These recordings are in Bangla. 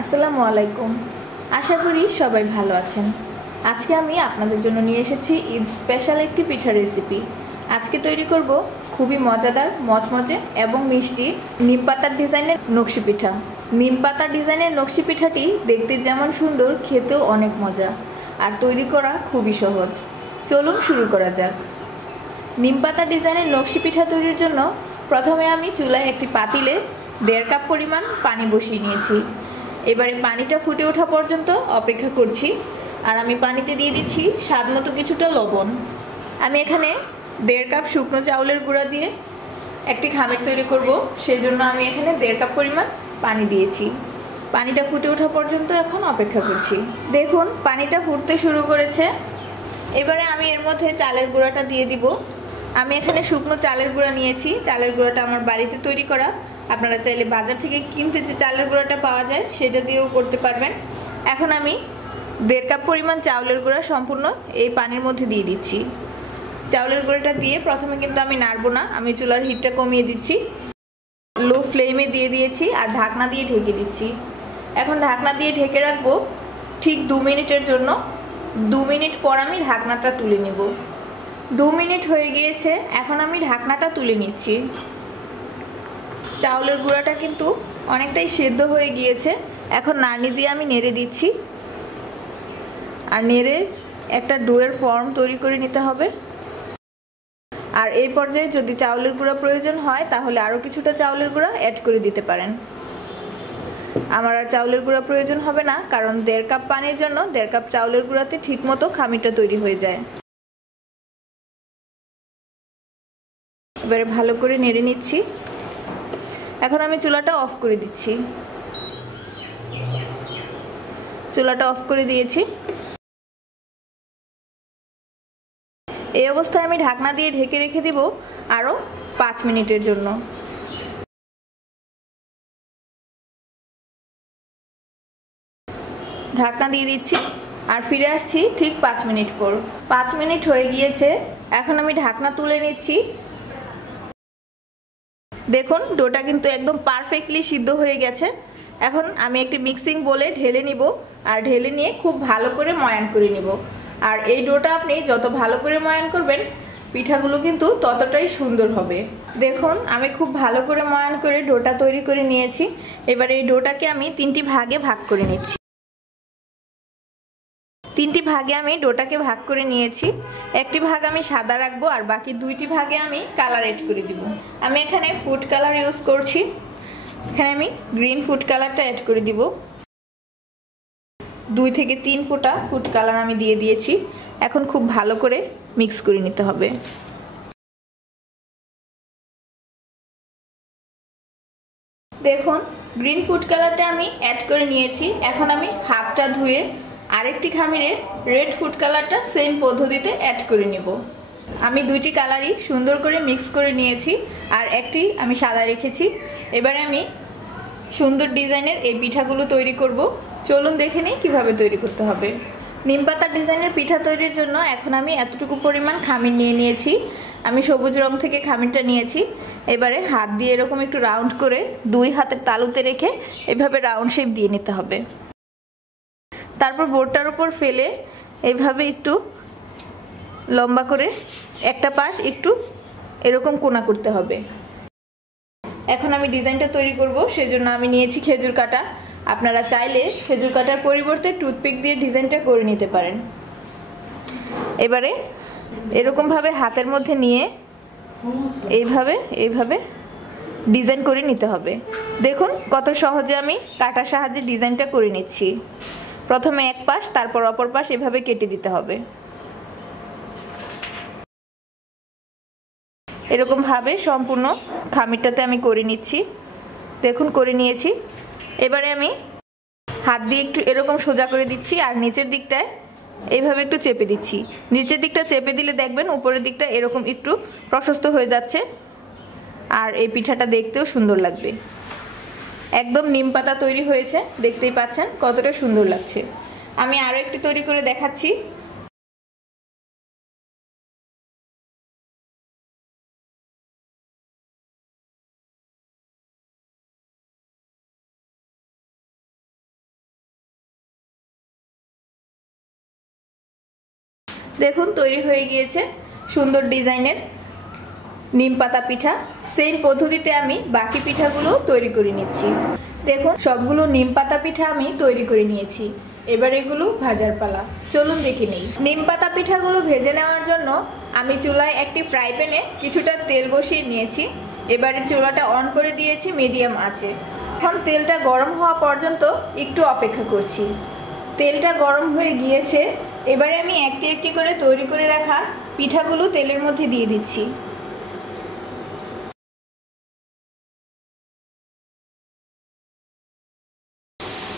আসসালামু আলাইকুম। আশা করি সবাই ভালো আছেন। আজকে আমি আপনাদের জন্য নিয়ে এসেছি ঈদ স্পেশাল একটি পিঠার রেসিপি। আজকে তৈরি করব খুবই মজাদার, মচমচে এবং মিষ্টি নিম পাতার ডিজাইনের নকশি পিঠা। নিম পাতার ডিজাইনের নকশি পিঠাটি দেখতে যেমন সুন্দর, খেতেও অনেক মজা আর তৈরি করা খুবই সহজ। চলুন শুরু করা যাক। নিম পাতা ডিজাইনের নকশি পিঠা তৈরির জন্য প্রথমে আমি চুলায় একটি পাতিলে 1.5 কাপ পরিমাণ পানি বসিয়ে নিয়েছি। এবারে পানিটা ফুটে ওঠা পর্যন্ত অপেক্ষা করছি। আর আমি পানিতে দিয়ে দিচ্ছি স্বাদ মতো কিছুটা লবণ। আমি এখানে 1.5 কাপ শুকনো চাউলের গুঁড়া দিয়ে একটি খামির তৈরি করব, সেই জন্য আমি এখানে 1.5 কাপ পরিমাণ পানি দিয়েছি। পানিটা ফুটে ওঠা পর্যন্ত এখন অপেক্ষা করছি। দেখুন পানিটা ফুটতে শুরু করেছে। এবারে আমি এর মধ্যে চালের গুঁড়াটা দিয়ে দিব। আমি এখানে শুকনো চালের গুঁড়া নিয়েছি। চালের গুঁড়াটা আমার বাড়িতে তৈরি করা। আপনারা চাইলে বাজার থেকে কিনতে যে চালের গুঁড়াটা পাওয়া যায় সেটা দিয়েও করতে পারবেন। এখন আমি 1.5 কাপ পরিমাণ চাউলের গুঁড়া সম্পূর্ণ এই পানির মধ্যে দিয়ে দিচ্ছি। চাউলের গুঁড়াটা দিয়ে প্রথমে কিন্তু আমি নাড়বো না, আমি চুলার হিটটা কমিয়ে দিচ্ছি, লো ফ্লেমে দিয়ে দিয়েছি আর ঢাকনা দিয়ে ঢেকে দিচ্ছি। এখন ঢাকনা দিয়ে ঢেকে রাখবো ঠিক 2 মিনিটের জন্য। 2 মিনিট পর আমি ঢাকনাটা তুলে নেব। 2 মিনিট হয়ে গিয়েছে, এখন আমি ঢাকনাটা তুলে নিচ্ছি। চাউলের গুঁড়াটা কিন্তু অনেকটাই সেদ্ধ হয়ে গিয়েছে। এখন নাড়নি দিয়ে আমি নেড়ে দিচ্ছি আর নেড়ে একটা ডোয়ের ফর্ম তৈরি করে নিতে হবে। আর এই পর্যায়ে যদি চাউলের গুঁড়া প্রয়োজন হয় তাহলে আরও কিছুটা চাউলের গুঁড়া অ্যাড করে দিতে পারেন। আমার আর চাউলের গুঁড়া প্রয়োজন হবে না, কারণ 1.5 কাপ পানির জন্য 1.5 কাপ চাউলের গুঁড়াতে ঠিকমতো খামিরটা তৈরি হয়ে যায়। এবারে ভালো করে নেড়ে নিচ্ছি। এখন আমি চুলাটা অফ করে দিচ্ছি। চুলাটা অফ করে দিয়েছি। এই অবস্থায় আমি ঢাকনা দিয়ে ঢেকে রেখে দিব আরও 5 মিনিটের জন্য। ঢাকনা দিয়ে দিচ্ছি আর ফিরে আসছি ঠিক 5 মিনিট পর। 5 মিনিট হয়ে গিয়েছে, এখন আমি ঢাকনা তুলে নিচ্ছি। দেখুন ডোটা কিন্তু একদম পারফেক্টলি সিদ্ধ হয়ে গেছে। এখন আমি একটি মিক্সিং বোলে ঢেলে নিব আর ঢেলে নিয়ে খুব ভালো করে ময়ান করে নিব। আর এই ডোটা আপনি যত ভালো করে ময়ান করবেন পিঠাগুলো কিন্তু ততটাই সুন্দর হবে। দেখুন আমি খুব ভালো করে ময়ান করে ডোটা তৈরি করে নিয়েছি। এবার এই ডোটাকে আমি 3টি ভাগে ভাগ করে নিচ্ছি। 3টি ভাগে আমি ডোটাকে ভাগ করে নিয়েছি। একটি ভাগ আমি সাদা রাখবো আর বাকি 2টি ভাগে আমি কালার এড করে দিব। আমি এখানে ফুড কালার ইউজ করছি। এখানে আমি গ্রিন ফুড কালারটা অ্যাড করে দিব। 2 থেকে 3 ফোঁটা ফুড কালার আমি দিয়ে দিয়েছি। এখন খুব ভালো করে মিক্স করে নিতে হবে। দেখুন গ্রিন ফুড কালারটা আমি অ্যাড করে নিয়েছি। এখন আমি হাতটা ধুয়ে আরেকটি খামিরে রেড ফুড কালারটা সেম পদ্ধতিতে অ্যাড করে নিব। আমি 2টি কালারই সুন্দর করে মিক্স করে নিয়েছি আর একটি আমি সাদা রেখেছি। এবারে আমি সুন্দর ডিজাইনের এই পিঠাগুলো তৈরি করব। চলুন দেখে নিই কীভাবে তৈরি করতে হবে। নিম পাতার ডিজাইনের পিঠা তৈরির জন্য এখন আমি এতটুকু পরিমাণ খামির নিয়ে নিয়েছি। আমি সবুজ রং থেকে খামিরটা নিয়েছি। এবারে হাত দিয়ে এরকম একটু রাউন্ড করে 2 হাতের তালুতে রেখে এভাবে রাউন্ড শেপ দিয়ে নিতে হবে। তারপর বোর্ডটার উপর ফেলে এইভাবে একটু লম্বা করে একটা পাশ একটু এরকম কোনা করতে হবে। এখন আমি ডিজাইনটা তৈরি করব, সেজন্য আমি নিয়েছি খেজুর কাটা। আপনারা চাইলে খেজুর কাটার পরিবর্তে টুথপিক দিয়ে ডিজাইনটা করে নিতে পারেন। এবারে এরকমভাবে হাতের মধ্যে নিয়ে এইভাবে ডিজাইন করে নিতে হবে। দেখুন কত সহজে আমি কাটার সাহায্যে ডিজাইনটা করে নিচ্ছি। প্রথমে এক পাশ তারপর অপর পাশ এভাবে কেটে দিতে হবে। এরকমভাবে সম্পূর্ণ খামিরটাতে আমি করে নিচ্ছি। দেখুন করে নিয়েছি। এবারে আমি হাত দিয়ে একটু এরকম সোজা করে দিচ্ছি আর নিচের দিকটায় এইভাবে একটু চেপে দিচ্ছি। নিচের দিকটা চেপে দিলে দেখবেন উপরের দিকটা এরকম একটু প্রশস্ত হয়ে যাচ্ছে আর এই পিঠাটা দেখতেও সুন্দর লাগবে। একদম নিম পাতা তৈরি হয়েছে, দেখতেই পাচ্ছেন কতটা সুন্দর লাগছে। আমি আরও একটি তৈরি করে দেখাচ্ছি। দেখুন তৈরি হয়ে গিয়েছে সুন্দর ডিজাইনের নিম পাতা পিঠা। সেম পদ্ধতিতে আমি বাকি পিঠাগুলো তৈরি করে নিচ্ছি। দেখুন সবগুলো নিম পাতা পিঠা আমি তৈরি করে নিয়েছি। এবার এগুলো ভাজার পালা, চলুন দেখে নেই। নিম পাতা পিঠাগুলো ভেজে নেওয়ার জন্য আমি চুলায় একটি ফ্রাই প্যানে কিছুটা তেল বসিয়ে নিয়েছি। এবারে চুলাটা অন করে দিয়েছি মিডিয়াম আঁচে। এখন তেলটা গরম হওয়া পর্যন্ত একটু অপেক্ষা করছি। তেলটা গরম হয়ে গিয়েছে। এবারে আমি একটি একটি করে তৈরি করে রাখা পিঠাগুলো তেলের মধ্যে দিয়ে দিচ্ছি।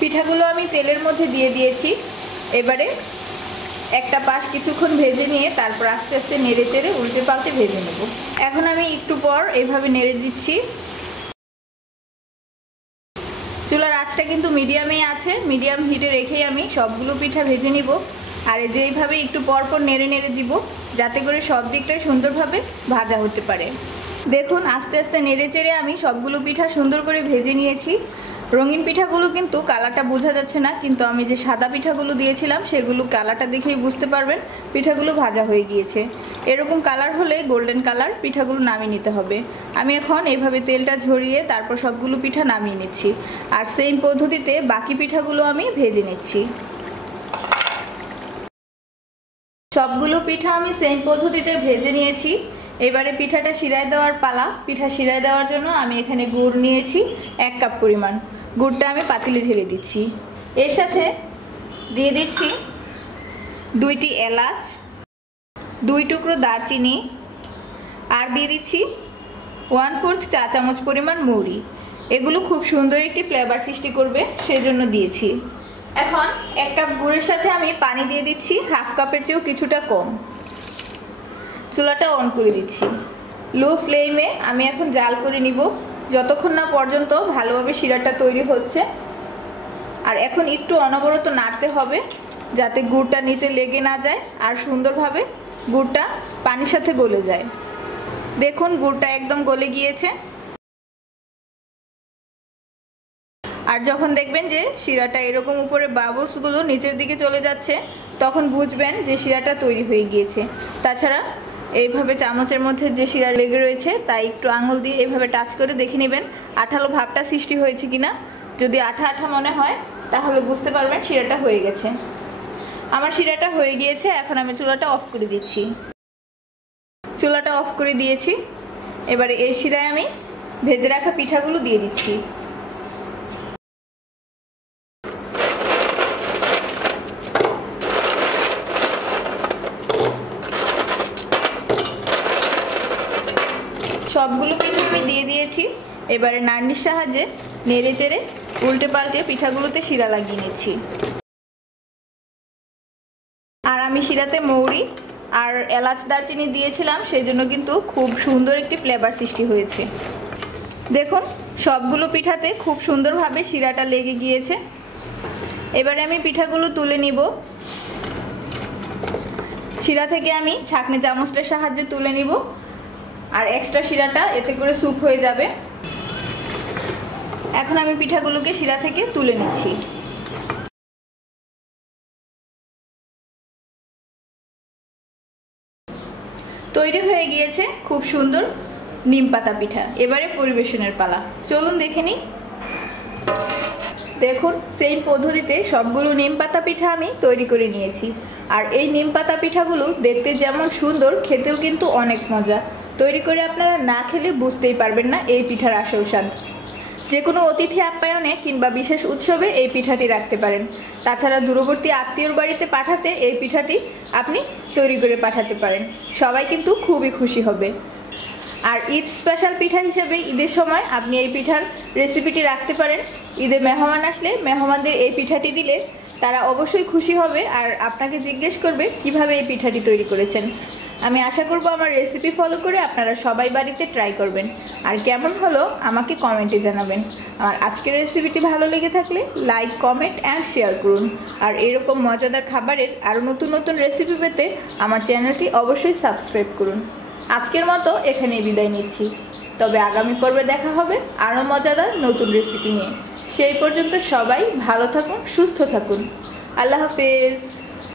পিঠাগুলো আমি তেলের মধ্যে দিয়ে দিয়েছি। এবারে একটা পাশ কিছুক্ষণ ভেজে নিয়ে তারপর আস্তে আস্তে নেড়ে চেড়ে উল্টে পাল্টে ভেজে নেব। এখন আমি একটু পর এইভাবে নেড়ে দিচ্ছি। চুলার আঁচটা কিন্তু মিডিয়ামেই আছে, মিডিয়াম হিটে রেখেই আমি সবগুলো পিঠা ভেজে নিব। আর যেইভাবে একটু পর পর নেড়ে নেড়ে দিব যাতে করে সব দিকটাই সুন্দরভাবে ভাজা হতে পারে। দেখুন আস্তে আস্তে নেড়ে চেড়ে আমি সবগুলো পিঠা সুন্দর করে ভেজে নিয়েছি। রঙিন পিঠাগুলো কিন্তু কালারটা বোঝা যাচ্ছে না, কিন্তু আমি যে সাদা পিঠাগুলো দিয়েছিলাম সেগুলো কালারটা দেখেই বুঝতে পারবেন পিঠাগুলো ভাজা হয়ে গিয়েছে। এরকম কালার হলে গোল্ডেন কালার পিঠাগুলো নামিয়ে নিতে হবে। আমি এখন এইভাবে তেলটা ঝরিয়ে তারপর সবগুলো পিঠা নামিয়ে নিচ্ছি। আর সেম পদ্ধতিতে বাকি পিঠাগুলো আমি ভেজে নিচ্ছি। সবগুলো পিঠা আমি সেম পদ্ধতিতে ভেজে নিয়েছি। এবারে পিঠাটা শিরায় দেওয়ার পালা। পিঠা শিরায় দেওয়ার জন্য আমি এখানে গুড় নিয়েছি 1 কাপ পরিমাণ। গুড়টা আমি পাতিলে ঢেলে দিচ্ছি। এর সাথে দিয়ে দিচ্ছি 2টি এলাচ, 2 টুকরো দারচিনি, আর দিয়ে দিচ্ছি 1/4 চা চামচ পরিমাণ মৌরি। এগুলো খুব সুন্দর একটি ফ্লেভার সৃষ্টি করবে, সেজন্য দিয়েছি। এখন 1 কাপ গুড়ের সাথে আমি পানি দিয়ে দিচ্ছি 1/2 কাপের চেয়েও কিছুটা কম। চুলাটা অন করে দিচ্ছি। লো ফ্লেমে আমি এখন জাল করে নিব যতক্ষণ না পর্যন্ত ভালোভাবে শিরাটা তৈরি হচ্ছে। আর এখন একটু অনবরত নাড়তে হবে যাতে গুড়টা নিচে লেগে না যায় আর সুন্দরভাবে গুড়টা পানির সাথে গলে যায়। দেখুন গুড়টা একদম গলে গিয়েছে। আর যখন দেখবেন যে শিরাটা এরকম উপরে বাবলসগুলো নিচের দিকে চলে যাচ্ছে তখন বুঝবেন যে শিরাটা তৈরি হয়ে গিয়েছে। তাছাড়া এইভাবে চামচের মধ্যে যে শিরা লেগে রয়েছে তাই একটু আঙুল দিয়ে এইভাবে টাচ করে দেখে নেবেন আঠালো ভাবটা সৃষ্টি হয়েছে কিনা। যদি আঠা আঠা মনে হয় তাহলে বুঝতে পারবেন শিরাটা হয়ে গেছে। আমার শিরাটা হয়ে গিয়েছে। এখন আমি চুলাটা অফ করে দিচ্ছি। চুলাটা অফ করে দিয়েছি। এবারে এই শিরায় আমি ভেজে রাখা পিঠাগুলো দিয়ে দিচ্ছি। সবগুলো পিঠা আমি দিয়ে দিয়েছি। এবারে নাড়নির সাহায্যে নেড়ে চেড়ে উল্টে পাল্টে পিঠাগুলোতে শিরা লাগিয়ে নিচ্ছি। আর আমি শিরাতে মৌরি আর এলাচ দারচিনি দিয়েছিলাম, সেই জন্য কিন্তু খুব সুন্দর একটি ফ্লেভার সৃষ্টি হয়েছে। দেখুন সবগুলো পিঠাতে খুব সুন্দরভাবে শিরাটা লেগে গিয়েছে। এবারে আমি পিঠাগুলো তুলে নিব। শিরা থেকে আমি ছাঁকনি চামচটার সাহায্যে তুলে নিব। আর এক্সট্রা শিরাটা এতে করে স্যুপ হয়ে যাবে। এখন আমি পিঠাগুলোকে শিরা থেকে তুলে নিচ্ছি। তৈরি হয়ে গিয়েছে খুব সুন্দর নিম পাতা পিঠা। এবারে পরিবেশনের পালা, চলুন দেখে নিই। দেখুন সেম পদ্ধতিতে সবগুলো নিম পাতা পিঠা আমি তৈরি করে নিয়েছি। আর এই নিম পাতা পিঠাগুলো দেখতে যেমন সুন্দর, খেতেও কিন্তু অনেক মজা। তৈরি করে আপনারা না খেলে বুঝতেই পারবেন না এই পিঠার আসল স্বাদ। যে কোনো অতিথি আপ্যায়নে কিংবা বিশেষ উৎসবে এই পিঠাটি রাখতে পারেন। তাছাড়া দূরবর্তী আত্মীয়র বাড়িতে পাঠাতে এই পিঠাটি আপনি তৈরি করে পাঠাতে পারেন। সবাই কিন্তু খুবই খুশি হবে। আর ঈদ স্পেশাল পিঠা হিসেবে ঈদের সময় আপনি এই পিঠার রেসিপিটি রাখতে পারেন। ঈদে মেহমান আসলে মেহমানদের এই পিঠাটি দিলে তারা অবশ্যই খুশি হবে আর আপনাকে জিজ্ঞেস করবে কিভাবে এই পিঠাটি তৈরি করেছেন। আমি আশা করব আমার রেসিপি ফলো করে আপনারা সবাই বাড়িতে ট্রাই করবেন। আর কেমন হলো আমাকে কমেন্টে জানাবেন। আর আজকের রেসিপিটি ভালো লেগে থাকলে লাইক, কমেন্ট অ্যান্ড শেয়ার করুন। আর এরকম মজাদার খাবারের আরও নতুন নতুন রেসিপি পেতে আমার চ্যানেলটি অবশ্যই সাবস্ক্রাইব করুন। আজকের মতো এখানেই বিদায় নিচ্ছি। তবে আগামী পর্বে দেখা হবে আরও মজাদার নতুন রেসিপি নিয়ে। সেই পর্যন্ত সবাই ভালো থাকুন, সুস্থ থাকুন। আল্লাহ হাফেজ।